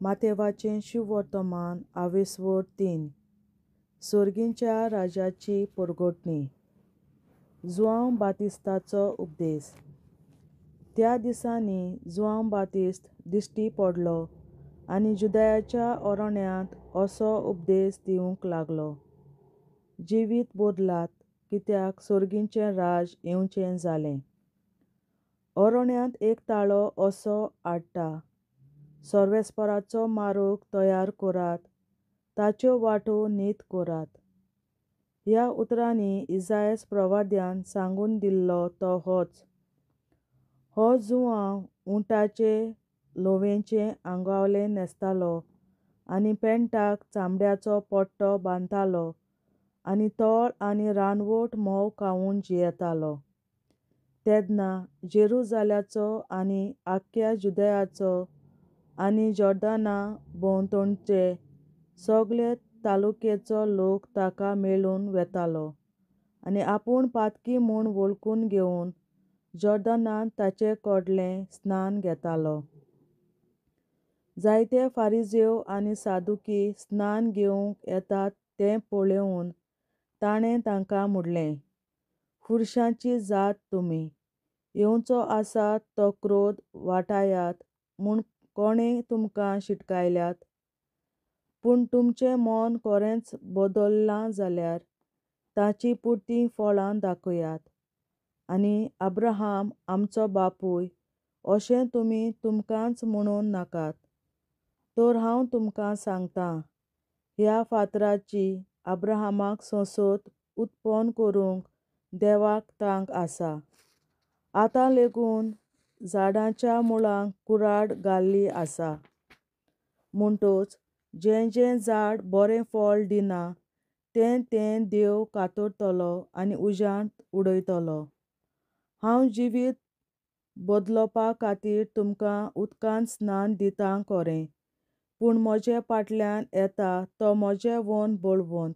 मातेवाचें शिवर्तमान 23 सोर्गींच्या राजाची परगोटणी. जुआंव बातिस्ताचो उपदेश. त्या दिसांनी जुआंव बातिस्त दिश्टी पडलो आनी जुदयाच्या ओरोण्यांत असो उपदेश दिवंक लागलो. जिवीत बदलात, कित्याक सोर्गींचें राज येवचें जालें. ओरोण्यांत एक ताळो असो आडटा. सर्वेस्पराचो मारूक तयार करात, ताच्यो वाटो नीट करात. ह्या उतरांनी इसायास प्रवाद्यान सांगून दिल्लो तो होच. हो जुआंव उंटाचे लोवेंचें आंगावलें न्हेसतालो आनी पेंटाक चामड्याचो पट्टो बांदतालो आनी तोळ आनी रानवट म्होंव खावून जियेतालो. तेदना जेरुसाल्याचो आनी आख्ख्या जुदयाचो आनी जॉर्दाना भोंवतणचे सगळे तालुकेचो लोक ताका मेळून वेतालो आनी आपूण पातकी म्हूण वळखून घेवन जॉर्दानांत ताचे कोडलें स्नान घेतालो. जायते फारिझेव आनी सादुकी स्नान घेवंक येतात तें पळोवन ताणें तांकां म्हणलें, फुरशांची जात तुमी, येवचो आसा तो क्रोध वाटायात म्हूण कोणें तुमकां शिटकायल्यात? पूण तुमचें मन खरेंच बदल्लां जाल्यार ताची पुर्ती फळां दाखयात. आनी अब्राहाम आमचो बापूय अशें तुमी तुमकांच म्हणूं नाकात. तर हांव तुमकां सांगतां, ह्या फातराची अब्राहामाक सोंसत उत्पन्न करूंक देवाक तांक आसा. आतां लेगून झाडांच्या मुळांक कुराड घाल्ली आसा. म्हणटच जें झाड बरें फळ दिना तें देव कातरतलो आनी उज्यांत उडयतलो. हांव जिवीत बदलोवपा खातीर तुमकां उदकांत स्नान दितां खरें, पूण म्हजे फाटल्यान येता तो म्हजेवन बळवंत,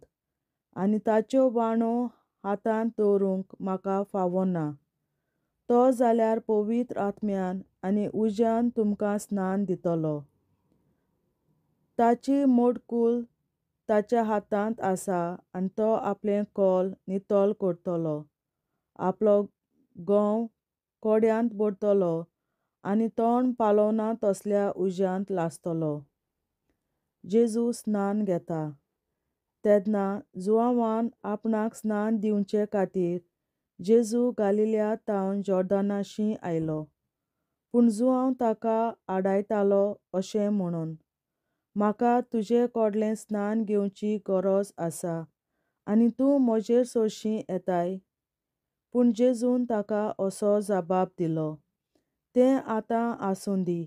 आनी ताच्यो वाणो हातांत दवरूंक म्हाका फावना. तो जाल्यार पवित्र आत्म्यान आनी उज्यान तुमकां स्नान दितलो. ताची मडकूल ताच्या हातांत आसा आनी तो आपलें खोल नितळ करतलो, आपलो घोव कोड्यांत भरतलो आनी तोंड पालोवना तसल्या उज्यांत लासतलो. जेजू स्नान घेता. तेदना जुआंवान आपणाक स्नान दिवचे खातीर जेजू गालिल्या तावन जॉर्दानाशी आयलो. पूण जुआंव ताका आडायतालो अशें म्हणून, म्हाका तुजे कोडलें स्नान घेवची गरज आसा आनी तूं म्हजेर सरशीं येताय? पूण जेजून ताका असो जबाब दिलो, तें आतां आसूं दी.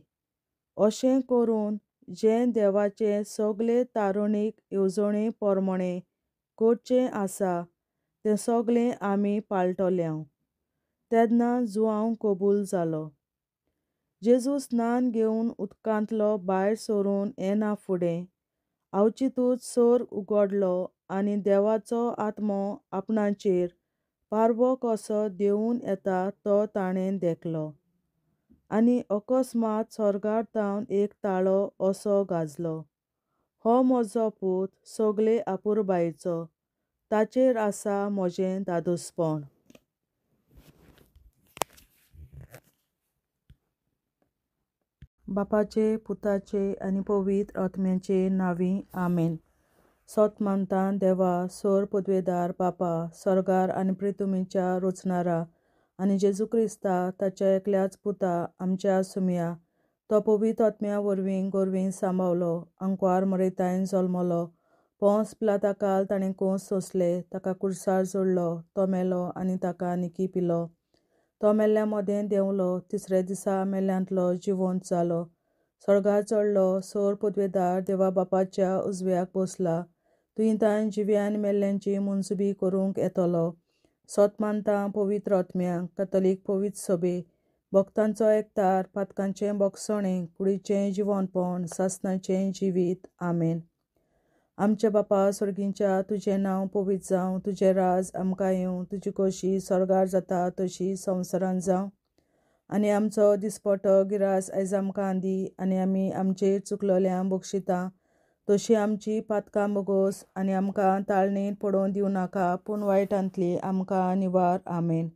अशें करून जें देवाचे सगळे तारुणीक येवजणे पोरमणें करचें आसा तें सगळें आमी पाळटल्यांव. तेदना जुआंव कबूल जालो. जेजू स्नान घेवन उदकांतलो भायर सरून येना फुडें अवचितूच सोर्ग उगडलो आनी देवाचो आत्मो आपणाचेर पारवो कसो देंवून येता तो ताणें देखलो. आनी अकस्मात सोर्गांतावन एक ताळो असो गाजलो. हो म्हजो पूत सगळे आपुरबायेचो, ताचेर आसा म्हजें दादोसपण. बापाचे, पुताचे आनी पवित्र आत्म्याचे नांवी आमेन. सोत मानता देवा, सोर पदवेदार बापा, सर्गार आनी पृथ्वीच्या रचणारा, आनी जेजू क्रिस्ता ताच्या एकल्याच पुता आमच्या सुमया, तो पवित्र आत्म्या वरवीं गोरवीं सांबावलो, आंकवार मरयतायन जल्मलो, पोंस पिलाताकाल ताणें कोंस सोंसले, ताका कुर्सार जोडलो, तो मेलो आनी ताका निकी पिलो. तो मेल्ल्या मदें देंवलो, तिसरे दिसा मेल्ल्यांतलो जिवंत जालो, सर्गार चडलो, सोर पदवेदार देवा बापाच्या उजव्याक बसला, तुयेंतान जिवे आनी मेल्ल्यांची मुनसुबी करूंक येतलो. सोत मानता पवित्र आत्म्याक, कॅथॉलिक पवित्र सभे, भक्तांचो एकठार, पातकांचें भोगसणें, कुडीचें जिवंतपण, सासणाचें जिवीत. आमेन. आमच्या बापा स्वर्गींच्या, तुजें नांव पवित्र जावं, तुजें राज आमकां येवं, तुजी खोशी स्वर्गार जाता तशी संवसारांत जावं. आनी आमचो दिसपटो गिरास आयज आमकां दी आनी आमी आमचे चुकलोल्यांक बक्षिता तशी आमची पातकां बोगोस आनी आमकां ताळणेंत पडोवन दिवं नाका पूण वायटांतली आमकां निवार आमेन.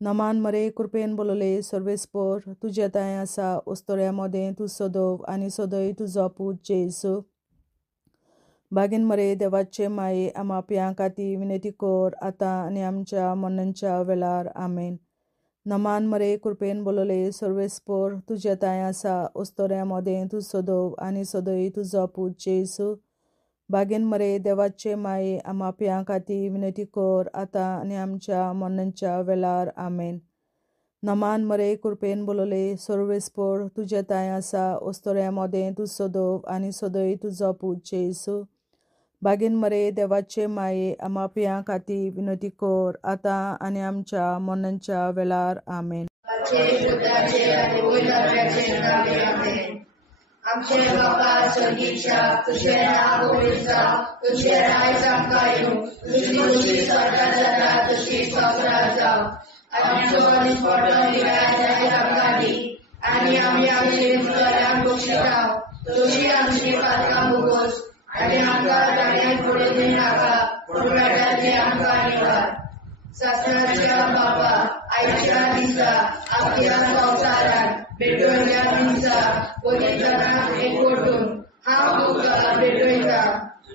नमान मरे कृपेन बोलोले सर्वेस्पोर तुजे ताय आसा उस्तोऱ्या मोदें तूं सोदोव आनी सोदय तुजो पूत जेसू. बागीन मरे देवाचे माये आमाप्यां खाती विनंती कोर आतां आनी आमच्या मरणाच्या वेळार आमेन. नमान मरे कृपेन बोलोले सर्वेस्पोर तुजे ताय आसा उस्तोऱ्या मोदें तूं सोदोव आनी सोदय तुजो पूत जेसू. बागीन मरे देवाचे माये आमाप्यां खाती विनंती कोर आतां आनी आमच्या मरणाच्या वेळार आमेन. नमान मरे कृपेन बोलोले सर्वेस्पोर तुजे ताय आसा उस्तोऱ्या मोदें तूं सोदोव आनी सोदय तुजो पूत जेसू. बागीन मरे देवाचे माये आमाप्यां खाती विनंती कोर आतां आनी आमच्या मरणाच्या वेळार आमेन. आमचे बापा स्वर्गीच्या तुझे नाव होईल जावं, तुझे राज्य आमकां येवं, तुझी खुशी स्वर्गात जाता तशी स्वर्गात जावं. आमचो दिसपटो गिरास आमकां दी आनी आमी आमचे चुकलोल्यांक बक्षिता तशी आमची पातकां बोगोस आनी आमकां ताळणेंत पडोवन दिवं नाका पूण वायटांतली आमकां निवार. सासणाच्या बापा आयच्या दिसा आपल्या संवसारांत भेटवयल्या दिसा पवित्रांक एकवटून हांव तुका भेटयता.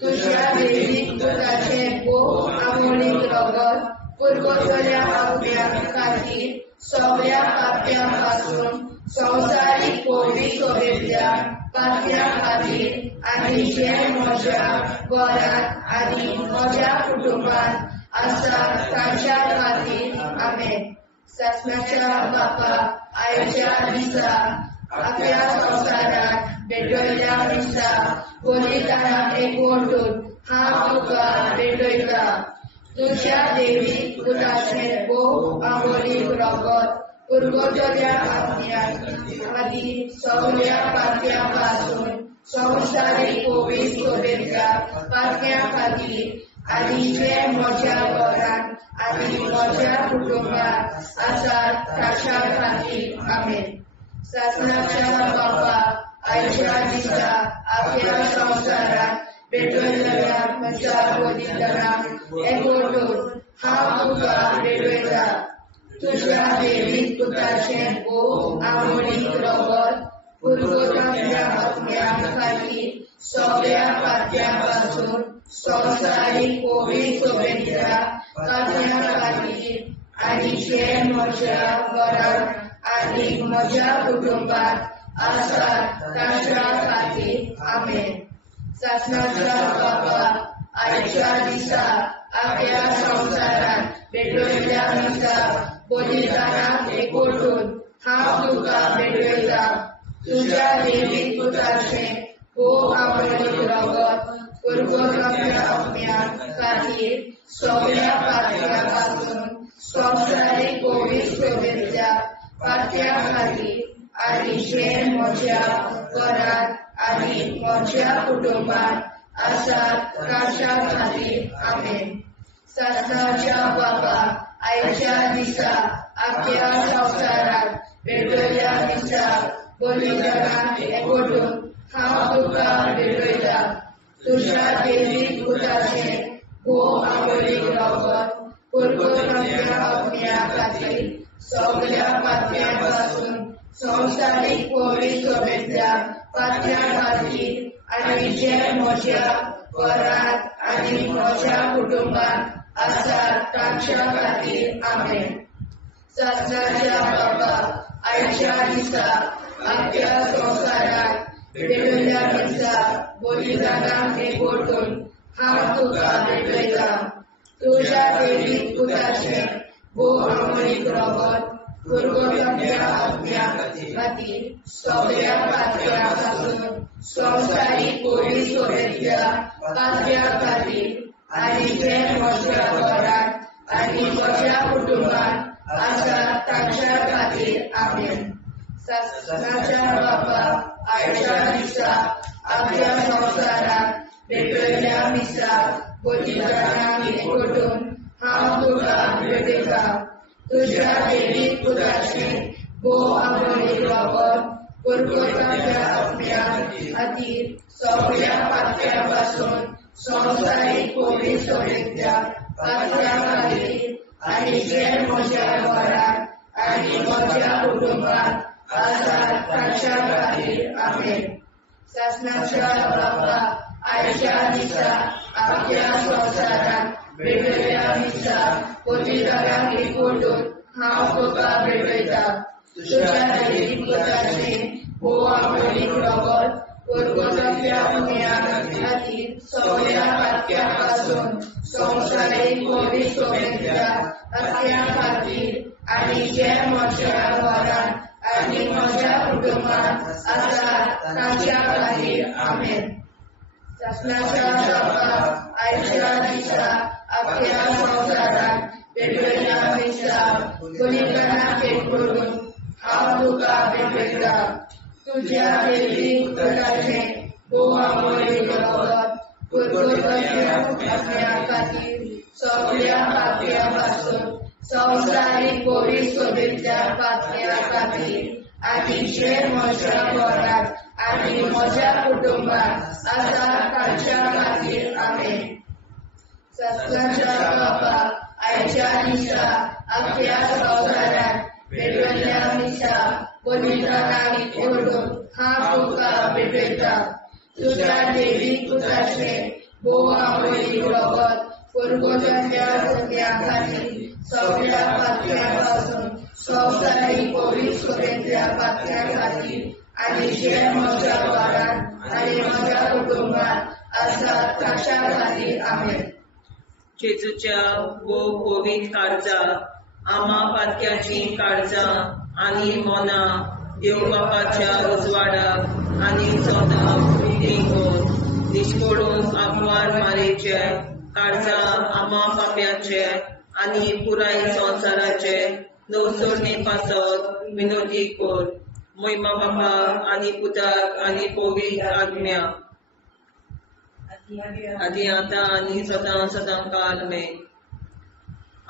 तुज्या देवीक पुताचें भोव आमोणीक रगत पुरगोसल्या आपल्या खातीर सगळ्या पाप्यां पासून संवसारीक पवित्र सोबेतल्या पाप्यां खातीर आनी जे म्हज्या घरांत आनी म्हज्या कुटुंबांत आसा तांच्या खातीर आमेन. सासणाच्या बापा आयच्या दिसा आपल्या संवसारांत भेटवयल्या दिसा पवित्रांक एकवटून हांव तुका भेटयता. तुज्या देवीक पुताचें भोव आमोणीक रगत पुरगोसल्या आपल्या खातीर सगळ्या पाप्यां पासून संवसारीक पवित्र सोबेतल्या पाप्यां खातीर आनी जे म्हज्या घरांत आनी म्हज्या कुटुंबांत आसात तांच्या खातीर आमेन. सासणाच्या बापा आयच्या दिसा आपल्या संवसारांत भेटवयल्या म्हज्या पवित्रांक एकवटून हांव तुका भेटयता. तुज्या देवीक पुताचें भोव आमोणीक रगत पुरगोसल्या आपल्या खातीर सगळ्या पाप्यां पासून संवसारीक पवित्र सोबेतल्या पाप्यां खातीर आनी जे म्हज्या घरांत आनी म्हज्या कुटुंबांत आसात तांच्या खातीर आमेन. सासणाच्या बापा आयच्या दिसा आपल्या संवसारांत भेटवयल्या दिसा पवित्रांक एकवटून हांव तुका भेटयता. तुज्या देवीक पुताचें भोव आमोणीक रगत पुरगोसल्या आपल्या खातीर सगळ्या पाप्यां पासून संवसारीक पवित्र सोबेतल्या पाप्यां खातीर आनी जे म्हज्या घरांत आनी म्हज्या कुटुंबांत आसात तांच्या खातीर आमेन. सासणाच्या बापा आयच्या दिसा आपल्या संवसारांत भेटवयल्या दिसा पवित्रांक एकवटून हांव तुका भेटयता. तुज्या देवीक पुताचें भोव आमोणीक रगत पुरगोसल्या आपल्या खातीर सगळ्या पाप्यां पासून संवसारीक पवित्र सोबेतल्या पाप्यां खातीर आनी जे म्हज्या घरांत आनी म्हज्या कुटुंबांत आसात तांच्या खातीर आमेन. सासणाच्या बापा आयच्या दिसा आपल्या संवसारांत भेटवयल्या दिसा पवित्रांक एकवटून हांव तुका भेटयता. तुज्या देवीक पुताचें भोव आमोणीक रगत पुरगोसल्या आपल्या खातीर सगळ्या पाप्यां पासून संवसारीक पवित्र सोबेतल्या पाप्यां खातीर आनी जे म्हज्या घरांत आनी म्हज्या कुटुंबांत आसात तांच्या खातीर आमेन. सासणाच्या बापा आयच्या दिसा आपल्या संवसारांत भेटवयल्या दिसा पवित्रांक एकवटून हांव तुका भेटयता. तुज्या देवीक पुताचें भो आमोरी प्रगत पुरगोताच्या आत्म्या खातीर सगळ्या पातळ्यांपासून संवसारीक कोविड सोयेच्या पातळ्या खातीर आनी जे म्हज्या घरांत आनी म्हज्या कुटुंबात आसात तांच्या खातीर आमेन. शासनाच्या बाबा आयच्या दिसा आपल्या संवसारांत भेटयल्या दिसा पवित्रांक एकवटून हांव तुका भेटयता. तुज्या दैवीक पुताचें भो आमोरी प्रगत पुरगोताच्या पुण्या खातीर सगळ्या पातळ्यांपासून संवसारीक कोविड सोयेच्या पातळ्या खातीर आनी जे म्हज्या घरांत आनी म्हज्या कुटुंबात आसात तांच्या खातीर आमेन. शासनाच्या बाबा आयच्या दिसा आपल्या संवसारांत भेटयल्या दिसा पवित्रांक एकवटून हांव तुका भेटयता. तुज्या दैवीक पुताचें भो आमोरी प्रगत पुरगोताच्या पुण्या खातीर सगळ्या पातळ्यांपासून संवसारीक कोविड सोयेच्या पातळ्या खातीर आनी जे म्हज्या घरांत आनी म्हज्या कुटुंबात आसात तांच्या खातीर आमेन. शासनाच्या बाबा आयच्या दिसा आपल्या संवसारांत भेटयल्या दिसा पवित्रांक एकवटून हांव तुका भेटयता. तुज्या दैवीक पुताचें भो आमोरी प्रगत पुरगोताच्या पुण्या खातीर सगळ्या पातळ्यांपासून संवसारीक कोविड सोयेच्या पातळ्या खातीर आनी जे म्हज्या घरांत आनी म्हज्या कुटुंबात आसात तांच्या खातीर आमेन. जेजूच्या भो कोविड काळजा आम्हा पातक्याची काळजा आनी मोना देव बापाच्या उजवाडाक आनी सदांच निश्कोडून आग्वार मारेचे काळजा आम्हा पाप्याचे आनी पुराय संवसाराचे नवसोडणे पासत विनोदी कोर. महिमा बापा आनी पुताक आनी पवित्र आत्म्या आदी आतां आनी सदां सदां काल आमेन.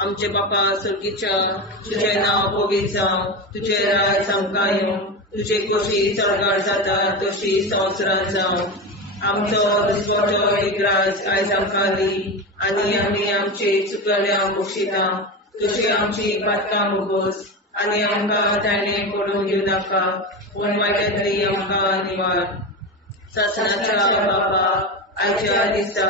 आमचे बापा सर्गीच्या तुझे नांव पवित्र जावं, तुझे राज आमकां येवं, तुझे कशी सरकार जाता तशी संवसारांत जावं. आमचो दिसवटो विग्राज आयज आमकां दी आनी आमी आमचे चुकल्यांक बक्षिता. तशी आमची पातकां मुगोस आनी आमकां ताणें पडून दिवं नाका, पूण वायटांतली आमकां निवार. शासनाच्या बाबा आयच्या दिसा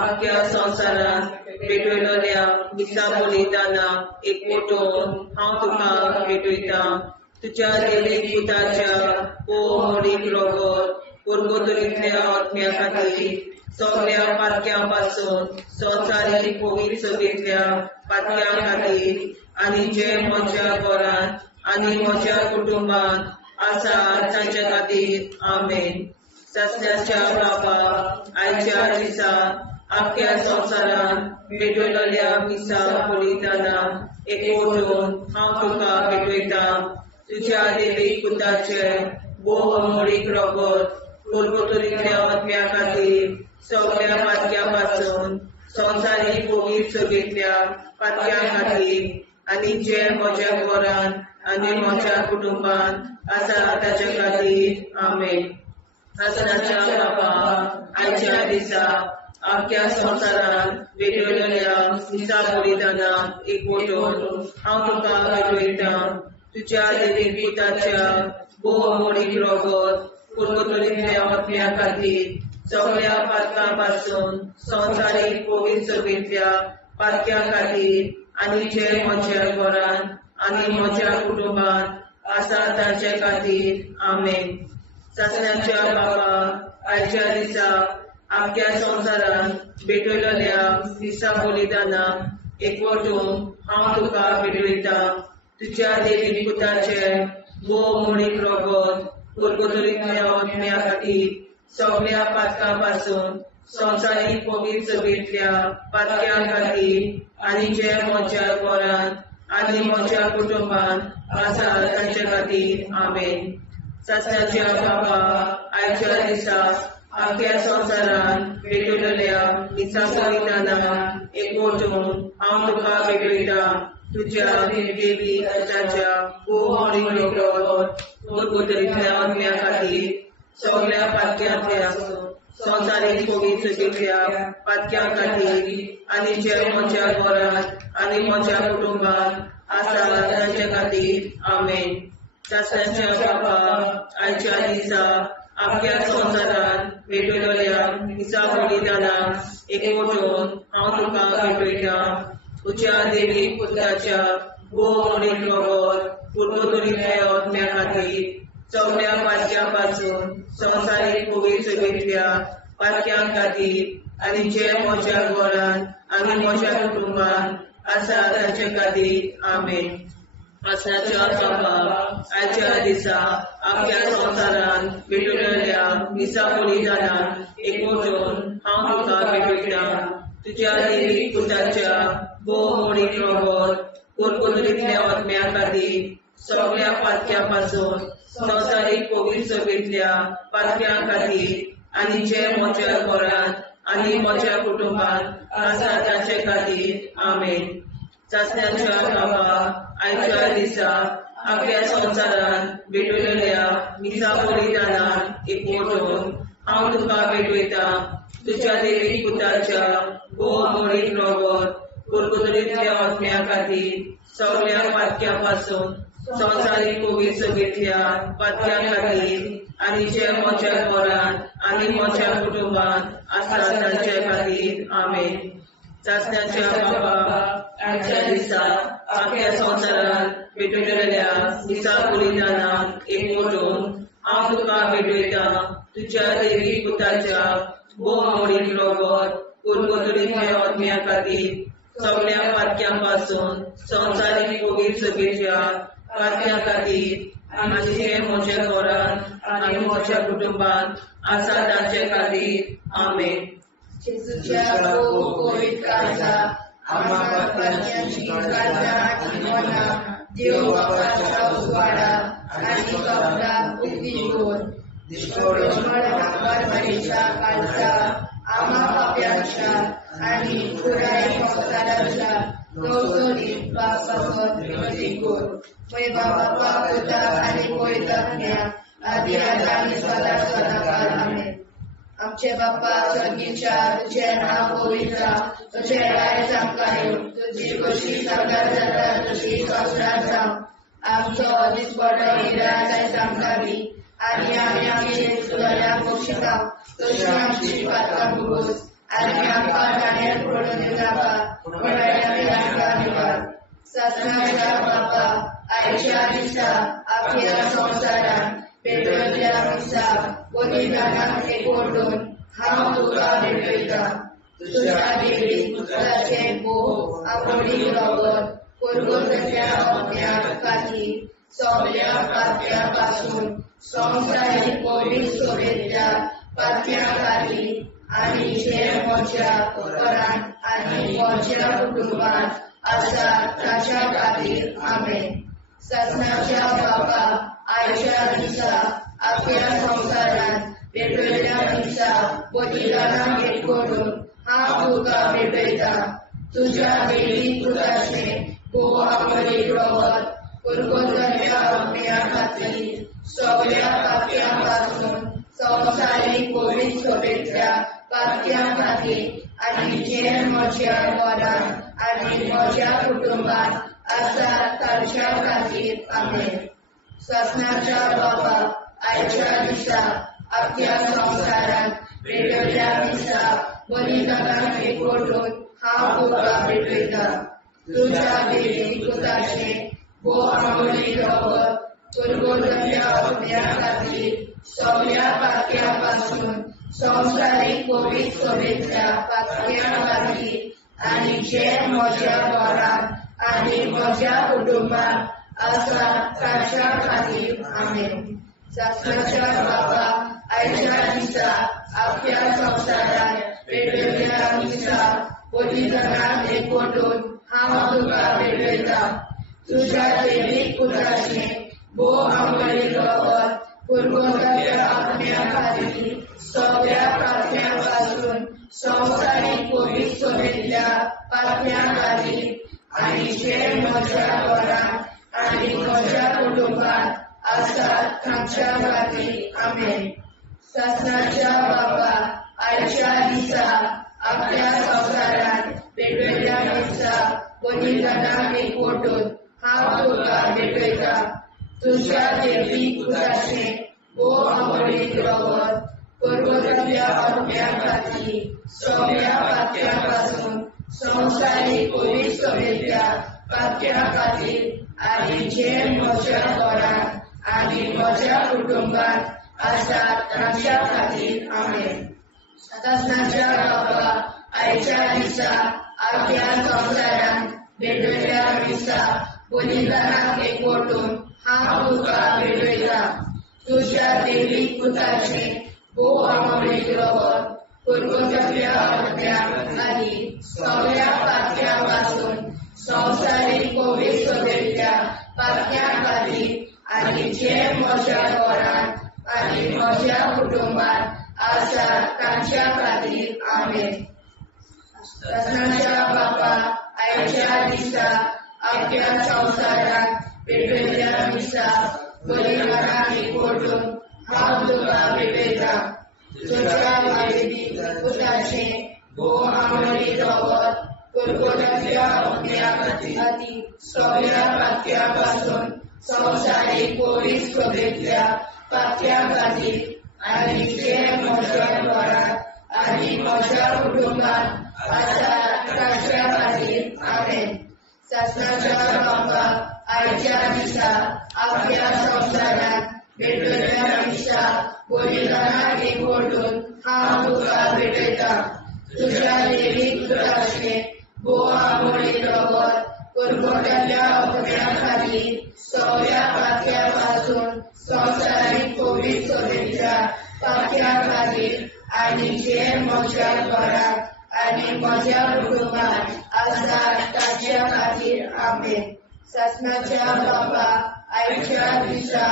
आख्या संवसारांत भेटयलोल्या दिसा बलिदानाक एकवटून हांव तुका भेटयता. तुज्या दैवीक पुताच्या भो आमोरी प्रगत पुरगोताच्या आत्म्या खातीर सगळ्या पातळ्यांपासून संवसारीक कोविड सोयेच्या पातळ्या खातीर आनी जे म्हज्या घरांत आनी म्हज्या कुटुंबात आसात तांच्या खातीर आमेन. शासनाच्या बाबा आयच्या दिसा आख्या संवसारांत भेटयलोल्या दिसा बलिदानाक एकवटून हांव तुका भेटयता. तुज्या दैवीक पुताचे भो आमोरी प्रगत पुरगोताच्या आत्म्या खातीर सगळ्या पातळ्यांपासून संवसारीक कोविड सोयेच्या पातळ्या खातीर आनी जे म्हज्या घरांत आनी म्हज्या कुटुंबात आसात तांच्या खातीर आमेन. शासनाच्या बाबा आयच्या दिसा आख्या संवसारांत भेटयलोल्या दिसा बलिदानाक एकवटून हांव तुका भेटयता. तुज्या दैवीक पुताच्या भो आमोरी प्रगत पुरगोताच्या आत्म्या खातीर सगळ्या पातळ्यांपासून संवसारीक कोविड सोयेच्या पातळ्या खातीर आनी जे म्हज्या घरांत आनी म्हज्या कुटुंबात आसात तांच्या खातीर आमेन. शासनाच्या बाबा आयच्या दिसा आख्या संवसारांत भेटयलोल्या दिसा बलिदानाक एकवटून हांव तुका भेटयता. तुज्या दैवीक पुताचे भो आमोरी प्रगत पुरगोताच्या आत्म्या खातीर सगळ्या पातळ्यांपासून संवसारीक कोविड सोयेच्या पातळ्या खातीर आनी जे म्हज्या घरांत आनी म्हज्या कुटुंबात आसात तांच्या खातीर आमेन. शासनाच्या बाबा आयच्या दिसा आख्या संवसारांत भेटयलोल्या दिसा बलिदानाक एकवटून हांव तुका भेटयता. तुझ्या देवी पुताच्या बोमोडी रोगावर गुरगुदरीतल्या आत्म्या खातीर सगळ्या पातक्यांतले आसूं संवसारीक कोवीड सगळ्या पातक्यां खातीर आनी जे म्हज्या घरांत आनी म्हज्या कुटुंबात आसा तांचे खातीर आमेन. शास्त्राच्या बाबा आयच्या दिसा आपल्या संवसारान भेटयलेल्या दिसा बलिदानाक एकवटून हांव तुका भेटयता. तुज्या देवी पुताच्या बोमोडीक रोगावर गुरगुदरीतल्या आत्म्या खातीर सगळ्या पातक्यां पासून संवसारीक कोवीड सगळ्या पातक्यां खातीर आनी जे म्हज्या घरांत आनी म्हज्या कुटुंबात आसा तांचे खातीर आमेन. आसनाच्या बाबा आयच्या दिसा आपल्या संवसारान भेटयलेल्या दिसा बलिदानाक एकवटून हांव तुका भेटयता. तुज्या देवी पुताच्या बोमोडीक रोगावर गुरगुदरीतल्या आत्म्या खातीर सगळ्या पातक्यां पासून संवसारीक कोवीड सगळ्या पातक्यां खातीर आनी जे म्हज्या घरांत आनी म्हज्या कुटुंबात आसा तांचे खातीर आमेन. चाचण्याच्या बाबा आयच्या दिसा आपल्या संवसारान भेटयलेल्या दिसा बलिदानाक एकवटून हांव तुका भेटयता. तुज्या देवी पुताच्या बोमोडीक रोगावर गुरगुदरीतल्या आत्म्या खातीर सगळ्या पातक्यां पासून संवसारीक कोवीड सगळ्या पातक्यां खातीर आनी जे म्हज्या घरांत आनी म्हज्या कुटुंबात आसा तांचे खातीर आमेन. चाचण्याच्या बाबा आयच्या दिसा आपल्या संवसारान भेटयलेल्या दिसा बलिदानाक एकवटून हांव तुका भेटयता. तुज्या देवी पुताच्या बोमोडीक रोगावर गुरगुदरीतल्या आत्म्या खातीर सगळ्या पातक्यां पासून संवसारीक कोवीड सगळ्या पातक्यां खातीर आनी जे म्हज्या घरांत आनी म्हज्या कुटुंबात आसा तांचे खातीर आमेन. जेजूच्या कोवीड काळजा आम्हा पातक्यांची काळजा आनी मना देव बापाच्या उजवाडा आनी कपडा उक्ती कर. परमेच्या काळजा आम्हा पाप्यांच्या आनी पुराय संवसाराच्या नवसोनीत पापासत विनती कर. बाबा पुता आनी पवित्रात्म्या आदी आनी सदा सदाकाळ आमेन. आमचे बाप्पा स्वर्गीच्या तुझे नाव पवित्र तुझे राय आमकां येवं. तुजी कशी सगळ्यात जाता तशी संवसारांत जावं. आमचो दिसपडो निराश आयज आमकां दी आनी आमी आमचे चुकल्यांक बक्षिता तशी आमची पातकां भोगोस आनी आमकां गाण्यार पडून नाका पण आमकां निवार. सत्नाच्या बापा आयच्या दिसा आपल्या संवसारान भेटयल्ल्या दिसा बलिदानाक एकवटून हांव तुका भेटयता. तुज्या देवी पुताचे बोमोडीक रोगावर गुरगुदरीतल्या आत्म्या खातीर सगळ्या पातक्यां पासून संवसारीक कोवीड सगळ्या पातक्यां खातीर आनी जे म्हज्या घरांत आनी म्हज्या कुटुंबात आसा ताच्या खातीर आमेन. सत्नाच्या बापा आयच्या दिसा आपल्या संवसारान भेटयल्ल्या दिसा बलिदानाक एकवटून हांव तुका भेटयता. तुज्या देवी पुताचे बोमोडीक रोगावर गुरगुदरीतल्या आत्म्या खातीर सगळ्या पातक्यां पासून संवसारीक कोवीड सगळ्या पातक्यां खातीर आनी जे म्हज्या घरांत आनी म्हज्या कुटुंबात आसा तांच्या खातीर आमेन. सत्नाच्या बापा आयच्या दिसा आपल्या संवसारान भेटयल्ल्या दिसा बलिदानाक एकवटून हांव तुका भेटयता. तुज्या देवी पुताचे बोमोडीक रोगावर गुरगुदरीतल्या आत्म्या खातीर सगळ्या पातक्यां पासून संवसारीक कोवीड सगळ्या पातक्यां खातीर आनी जे म्हज्या घरांत आनी म्हज्या कुटुंबात आसा तांच्या खातीर आमेन. सत्नाच्या बापा आयच्या दिसा आपल्या संवसारान भेटयल्ल्या दिसा बलिदानाक एकवटून हांव तुका भेटयता. तुज्या देवी पुताचे बोमोडीक रोगावर गुरगुदरीतल्या आत्म्या खातीर सगळ्या पातक्यां पासून संवसारीक कोवीड सगळ्या पातक्यां खातीर आणि जे म्हज्या घरांत आनी म्हज्या कुटुंबात आसात तांच्या खातीर आमेन. ससनाच्या बाबा, आयच्या दिसा आपल्या संवसारांत वेगवेगळ्या दिसा बलिदानाक एकवटून हांव तुका भेटयता. तुज्या देवीक पुताचें भोव आवडीक रगत पर्वतांतल्या आत्म्या खातीर सगळ्या पातक्यां पासून संवसारीक पवित्र सभेंतल्या पातक्यां खातीर आनी जे म्हज्या घरांत आनी म्हज्या कुटुंबात आसात तांच्या खातीर आमेन. ससनाच्या बाबा, आयच्या दिसा आपल्या संवसारांत वेगवेगळ्या दिसा बलिदानाक एकवटून हांव तुका भेटयता. तुज्या देवीक पुताचें भोव आवडीक रगत पर्वतांतल्या आत्म्या आनी सगळ्या पातक्यां पासून संवसारीक पवित्र सभेंतल्या पातक्यां खातीर आनी जे म्हज्या घरांत आनी म्हज्या कुटुंबात आसात तांच्या खातीर आमेन. ससनाच्या बाबा, आयच्या दिसा आपल्या संवसारांत वेगवेगळ्या दिसा बलिदानाक एकवटून हांव तुका भेटयता. तुज्या देवीक पुताचें भोव आवडीक रगत पर्वतांतल्या आत्म्या खातीर सगळ्या पातक्यां पासून संवसारीक पवित्र सभेंतल्या पातक्यां खातीर आनी जे म्हज्या घरांत आनी म्हज्या कुटुंबात आसात तांच्या खातीर आमेन. ससनाच्या बाबा, आयच्या दिसा आपल्या संवसारांत वेगवेगळ्या दिसा बलिदानाक एकवटून हांव तुका भेटयता. तुज्या देवीक पुताचें भोव आवडीक रगत पर्वतांतल्या आत्म्या खातीर सगळ्या पातक्यां पासून संवसारीक पवित्र सभेंतल्या पातक्यां खातीर आनी जे म्हज्या घरांत आनी म्हज्या कुटुंबात आसात तांच्या खातीर आमेन. ससनाच्या बाबा, आयच्या दिसा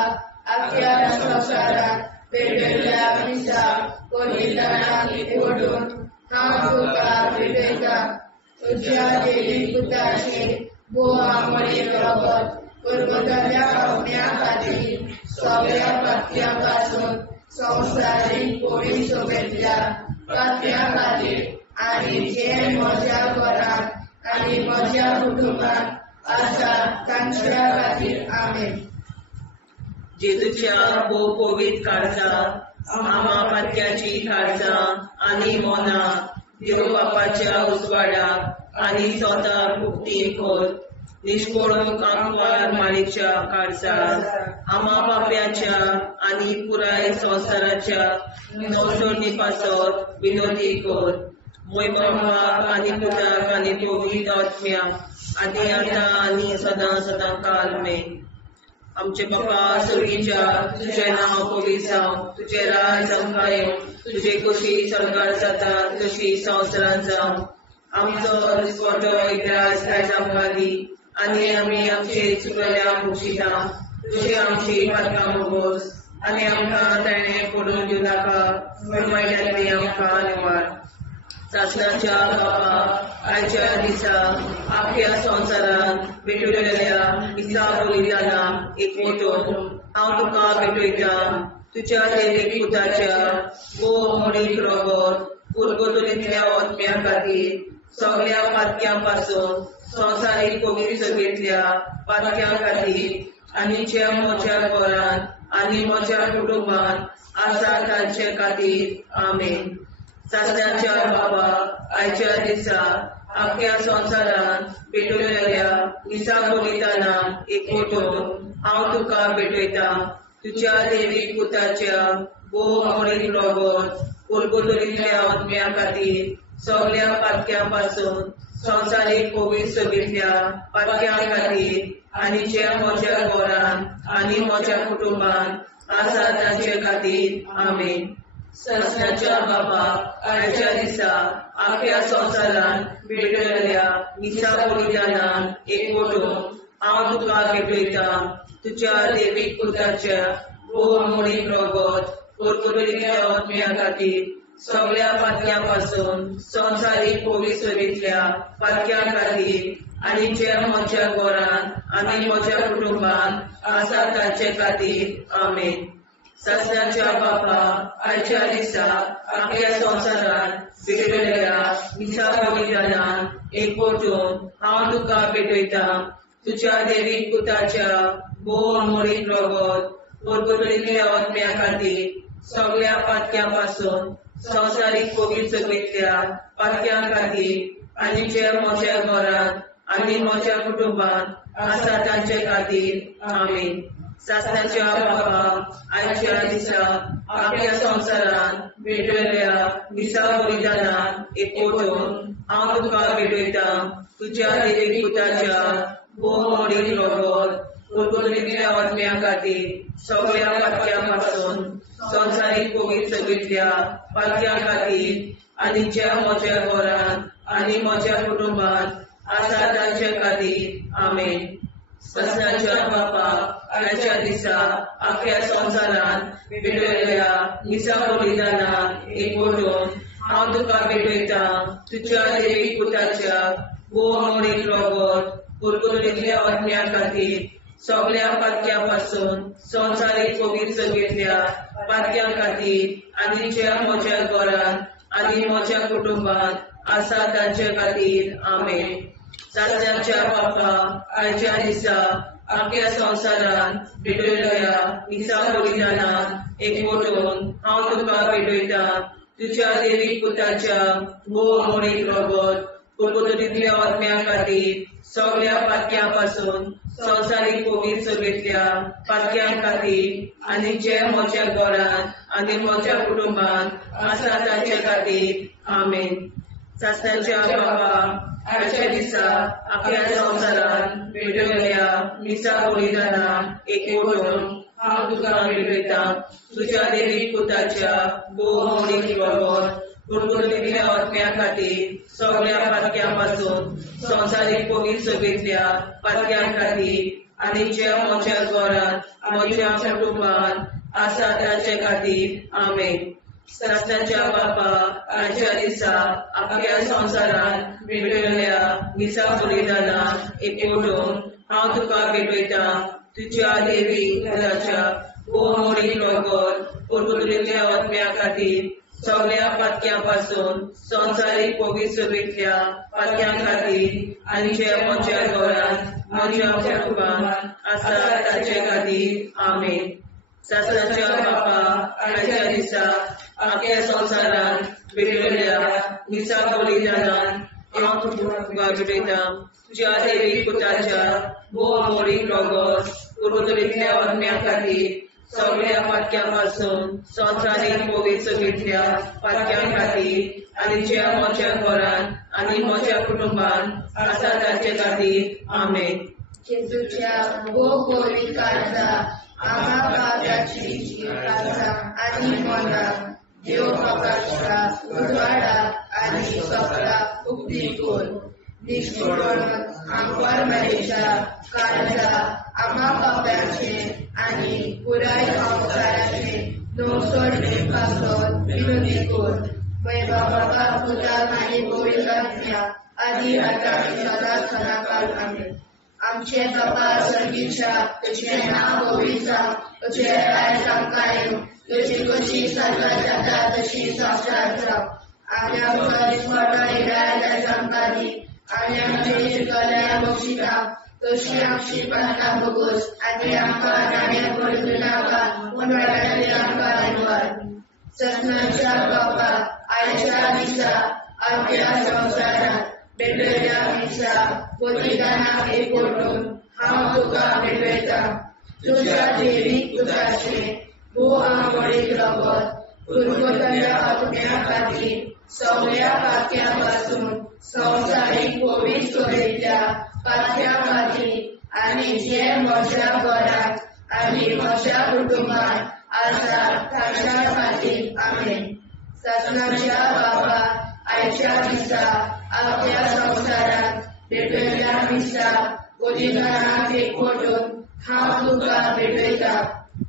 आपल्या संवसारांत वेगवेगळ्या दिसा बलिदानाक एकवटून हांव तुका भेटयता. तुज्या देवीक पुताचें भोव आवडीक रगत पर्वतांतल्या आत्म्या खातीर सगळ्या पातक्यां पासून संवसारीक पवित्र सभेंतल्या पातक्यां खातीर आनी जे म्हज्या घरांत आनी म्हज्या कुटुंबात आसात तांच्या खातीर आमेन. जेजूच्या भोव पवित्र काळजां, आमा पातक्याची काळजां आनी मोना देव बापाच्या उजवाडाक आनी स्वता मुक्ती कर. निष्पळून आंकवार माळेच्या काळजां, आमा बाप्याच्या आनी पुराय संवसाराच्या नवसोडणी पासत विनोदी कर. मोय बापाक आनी पुताक आनी पवित्र आत्म्याक आदी आतां आनी सदां सदां काल मेन. आमचे बापा सगळीच्या तुझें नांव पवित्र जावं, तुजें राज आमकां येवं, तुजे कशी सरकार जाता तशी संवसारांत जावं. आमचो दिसवटो एकदांच आयज आमकां दी आनी आमी आमचे चुकल्यांक बक्षिता. तुजी आमची पातकां भोगोस आनी आमकां ताणें पडून दिवं नाका, वायटांतली आमकां निवाड. ससनाच्या बाबा, आयच्या दिसा आपल्या संवसारांत भेटलेल्या दिसा बलिदानाक एकवटून हांव तुका भेटयता. तुज्या देवीक पुताच्या भोव आवडीक रगत पर्वतांतल्या आत्म्या खातीर सगळ्या पातक्यां पासून संवसारीक पवित्र सभेंतल्या पातक्यां खातीर आनी जे म्हज्या घरांत आनी म्हज्या कुटुंबात आसात तांचे खातीर आमेन. ससनाच्या बाबा, आयच्या दिसा आपल्या संवसारांत भेटलेल्या दिसा बलिदानाक एकवटून हांव तुका भेटयता. तुज्या देवीक पुताच्या भोव आवडीक रगत पर्वतांतल्या आत्म्या खातीर सगळ्या पातक्यां पासून संवसारीक पवित्र सभेंतल्या पातक्यां खातीर आनी जे म्हज्या घरांत आनी म्हज्या कुटुंबात आसात तांचे खातीर आमेन. ससनाच्या बाबा, आयच्या दिसा आपल्या संवसारांत भेटलेल्या दिसा बलिदानाक एकवटून हांव तुका भेटयता. तुज्या देवीक पुताच्या भोव आवडीक रगत पर्वतांतल्या आत्म्या खातीर सगळ्या पातक्यापासून संवसारीक पवित्रतेंतल्या पातक्या खातीर आनी जे म्हज्या घरांत आनी म्हज्या कुटुंबांत आसा तांचे खातीर आमेन. सस्याच्या बापा, आयच्या दिसा आख्या संवसारांत भेटलेल्या दिसा बलिदानान एकवटून हांव तुका भेटयता. तुज्या देवीक पुताच्या भोव अमोलीक रगत परगटलेल्या आत्म्या खातीर सगळ्या पातक्यापासून संवसारीक पवित्रतेंतल्या पातक्या खातीर आनी जे म्हज्या घरांत आनी म्हज्या कुटुंबांत आसा तांचे खातीर आमेन. सासणाच्या बापा, आयच्या दिसा आख्या संवसारांत भेटलेल्या दिसा बलिदानान एकवटून हांव तुका भेटयता. तुज्या देवीक पुताच्या भोव अमोलीक रगत परगटलेल्या आत्म्या खातीर सगळ्या पातक्यापासून संवसारीक पवित्रतेंतल्या पातक्या खातीर आनी ज्या म्हज्या घरांत आनी म्हज्या कुटुंबांत आसा तांचे खातीर आमेन. सस्याच्या बापा, आयच्या दिसा आख्या संवसारांत भेटलेल्या दिसा बलिदानान एकवटून हांव तुका भेटयता. तुज्या देवीक पुताच्या भोव अमोलीक रगत परगटलेल्या आत्म्या खातीर सगळ्या पातक्यापासून संवसारीक पवित्रतेंतल्या पातक्या खातीर आनी ज्या म्हज्या घरांत आनी म्हज्या कुटुंबांत आसा तांचे खातीर आमेन. सासण्याच्या बापा, आयच्या दिसा आख्या संवसारांत भेटलेल्या दिसा बलिदानान एकवटून हांव तुका भेटयता. तुज्या देवीक पुताच्या भोव अमोलीक रगत परगटलेल्या आत्म्या खातीर सगळ्या पातक्यापासून संवसारीक पवित्रतेंतल्या पातक्या खातीर आनी जे म्हज्या घरांत आनी म्हज्या कुटुंबांत आसा तांचे खातीर आमेन. सासण्याच्या बापा, आयच्या दिसा आख्या संवसारांत भेटलेल्या दिसा बलिदानान एकवटून हांव तुका भेटयता. तुज्या देवीक पुताच्या भोव अमोलीक रगत परगटलेल्या आत्म्या खातीर सगळ्या पातक्यापासून संवसारीक पवित्रतेंतल्या पातक्या खातीर आनी जे म्हज्या घरांत म्हज्या कुटुंबांत आसा तांचे खातीर आमेन. सासण्याच्या बापा, आयच्या दिसा आख्या संवसारांत भेटलेल्या दिसा बलिदानान एकवटून हांव तुका भेटयता. तुज्या देवीक पुताच्या भोव अमोलीक रगत परगटलेल्या आत्म्या खातीर सगळ्या पातक्यापासून संवसारीक पवित्रतेंतल्या पातक्या खातीर आनी जे म्हज्या घरांत म्हज्या कुटुंबांत आसा तांचे खातीर आमेन. सासण्याच्या बापा, आयच्या दिसा आख्या संवसारांत भेटलेल्या दिसा बलिदानान हांव तुका भेटयता. तुज्या देवीक पुताच्या भोव अमोलीक रगत परगटलेल्या आत्म्या खातीर सगळ्या पातक्यापासून संवसारीक पवित्रतेंतल्या पातक्या खातीर आनी जे म्हज्या घरांत आनी म्हज्या कुटुंबांत आसा तांचे खातीर आमेन. जेजूच्या भोव पवित्र काळजा आम्हा पाप्याची काळजा आनी मोना देव प्रकाशा उजवाडा आनी सपला उक्ती कोर. निश्चितपण आमकां मेळच्या काळजा आम्हा पाप्याचे आनी पुराय संवसाराचे नवसोडणे पासत विनोदी कोर. मैबा बाबा पुता आनी पवित्र आत्म्या आदी आतां सदां सदांकाळ आमेन. आमचे बाबा सर्गीच्या तुझे नाव पवित्र तुझे राय आमकां येवं. तुझी कशी सजा जाता तशी संवसारांत राव. आनी आमकां दिसपट्टा इराय आमकां दी आनी आमचे इश्टगल्या बक्षिता तशी आमची प्रार्थना बगोस आनी आमकां नाणे पडूं नाका पूण वाड्यातली आमकां निवार. सस्नाच्या बापा, आयच्या दिसा आख्या संवसारांत भेटलेल्या दिसा बलिदानाक एकवटून हांव तुका भेटयता. तुज्या देवीक पुताचे भोव अमोलीक रगत परगटलेल्या आत्म्या खातीर सगळ्या पातक्यापासून संवसारीक पवित्रतेंतल्या पातक्या खातीर आनी जे म्हज्या घरांत आनी म्हज्या कुटुंबांत आसा तांच्या खातीर आमेन. सस्नाच्या बापा, आयच्या दिसा आख्या संवसारांत भेटलेल्या दिसा बलिदानाक एकवटून हांव तुका भेटयता.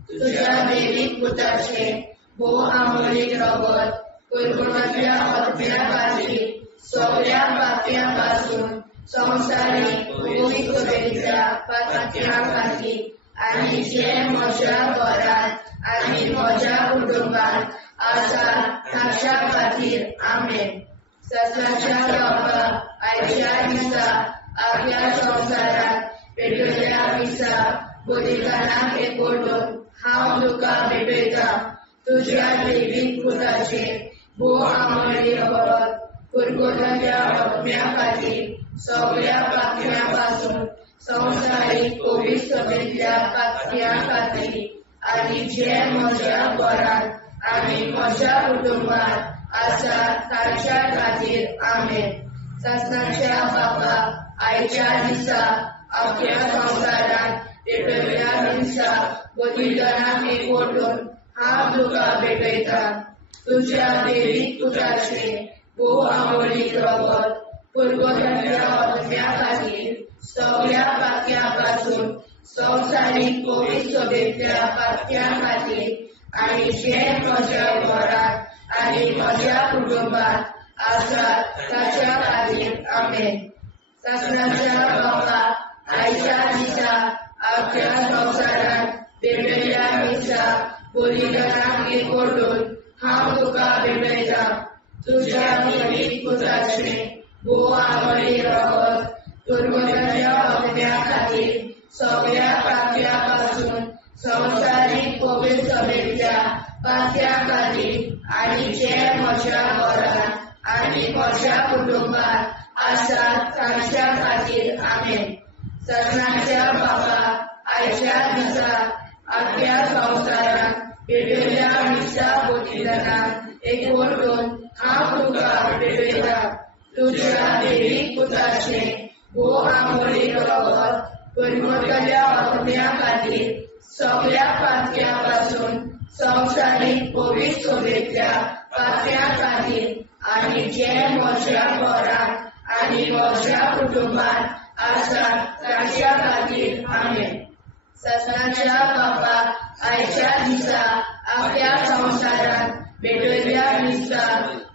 तुज्या देवीक पुताचे भोव अमोलीक रगत कुरकुरातल्या आत्म्या खातीर सगळ्या पाप्यांपासून संवसारीक पवित्रतेच्या पात्या खातीर आनी जे म्हज्या घरांत आनी म्हज्या कुटुंबात आसा ताच्या खातीर आमेन. ससाच्या बाबा आयच्या दिसा आख्या संवसारात पेटयल्या दिसा बलिदानाक एकवटून हांव तुका भेटयता. तुज्या दैवीक पुताचे भोव आमळे परत कुरकुरातल्या आत्म्या खातीर सगळ्या पाप्यांपासून संवसारीक पवित्रतेच्या पात्या खातीर आनी जे म्हज्या घरांत आनी म्हज्या कुटुंबात आसा ताच्या खातीर आमेन. ससाच्या बाबा आयच्या दिसा आख्या संवसारात पेटयल्या दिसा बलिदानाक एकवटून हांव तुका भेटयता. तुज्या दैवीक पुताचे भोव आमळीक रगत कुरकुरातल्या आत्म्या खातीर सगळ्या पाप्यांपासून संवसारीक पवित्रतेच्या पात्या खातीर आनी जे म्हज्या घरांत आनी म्हज्या कुटुंबात आसा ताच्या खातीर आमेन. ससाच्या बाबा आयच्या दिसा आख्या संवसारात पेटयल्या दिसा बलिदानाक एकवटून हांव तुका भेटयता. तुज्या दैवीक पुताचे भोव आमळीक रगत कुरकुरातल्या आत्म्या खातीर सगळ्या पाप्यांपासून संवसारीक पवित्रतेच्या पात्या खातीर आनी जे म्हज्या घरांत आनी म्हज्या कुटुंबात आसा ताच्या खातीर आमेन. ससाच्या बाबा आयच्या दिसा आख्या संवसारात पेटयल्या दिसा बलिदानाक एकवटून हांव तुका भेटयता. तुज्या दैवीक पुताचे भोव आमळीक रगत कुरकुरातल्या आत्म्या खातीर सगळ्या पाप्यांपासून संवसारीक पवित्रतेच्या पात्या खातीर आनी जे म्हज्या घरांत आनी म्हज्या कुटुंबात आसा ताच्या खातीर आमेन. ससाच्या बाबा आयच्या दिसा आख्या संवसारात पेटयल्या दिसा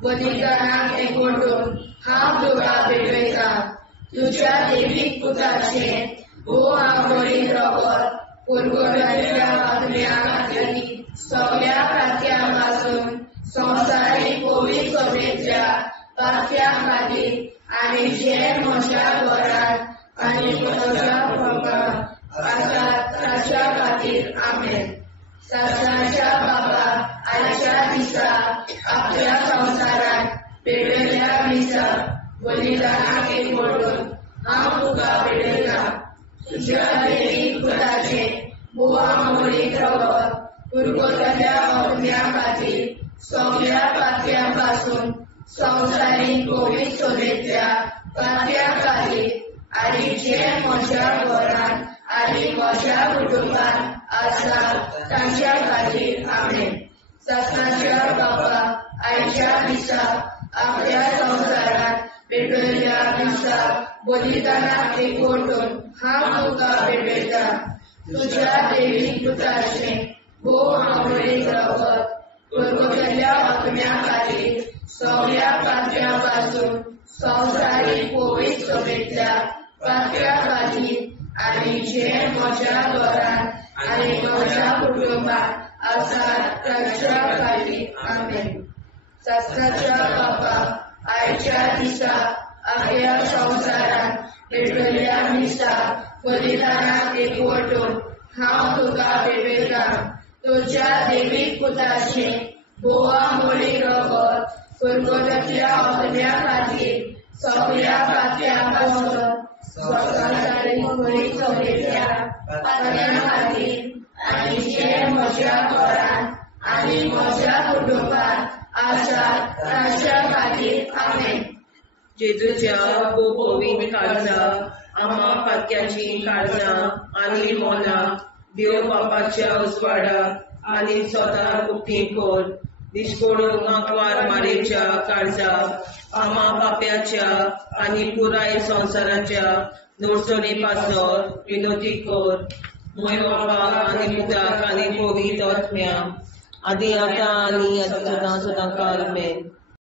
बलिदानाक एकवटून हांव तुका भेटयता. तुज्या दैवीक पुताचे भोव आमळीक रगत कुरकुरातल्या आत्म्या खातीर सगळ्या पाप्यांपासून संवसारीक पवित्रतेच्या पात्या खातीर आनी जे म्हज्या घरांत आनी म्हज्या कुटुंबात आसा ताच्या खातीर आमेन. ससाच्या बाबा आयच्या दिसा आख्या संवसारात पेटयल्या दिसा बलिदानाक एकवटून हांव तुका भेटयता. तुज्या दैवीक पुताचे भोव आमळीक रगत कुरकुरातल्या आत्म्या खातीर सगळ्या पाप्यांपासून संवसारीक पवित्रतेच्या पात्या खातीर आनी जे म्हज्या घरांत आनी म्हज्या कुटुंबात आसा ताच्या खातीर आमेन. ससाच्या बाबा आयच्या दिसा आख्या संवसारात पेटयल्या दिसा बलिदानाक एकवटून हांव तुका भेटयता. तुज्या दैवीक पुताचे भोव आमळीक रगत कुरकुरातल्या आत्म्या खातीर सगळ्या पाप्यांपासून संवसारीक पवित्रतेच्या पात्या खातीर आनी जे म्हज्या घरांत आनी म्हज्या कुटुंबात आसा ताच्या खातीर आमेन. ससाच्या बाबा आयच्या दिसा आख्या संवसारात पेटयल्या दिसा बलिदानाक एकवटून हांव तुका भेटयता. तुज्या दैवीक पुताचे भोव आमळीक रगत कुरकुरातल्या आत्म्या खातीर सगळ्या पाप्यांपासून संवसारीक पवित्रतेच्या पात्या खातीर आनी जे म्हज्या घरांत आनी म्हज्या कुटुंबात आसा ताच्या खातीर आमेन. जेजूच्या पवित्र काळजा आम्हा पातक्याची काळजा आनी मोला देव बापाच्या उजवाडाक आनी स्वता उक्ती कोर. निष्पळून आंकवार मारेच्या काळजा आम्हा पाप्याच्या आनी पुराय संवसाराच्या नोडसणी पासत विनोदी कोर. मोय बाबा आनी मुदाक आनी पवित्र आत्म्या आदी आतां आनी सदां सदां काल मेन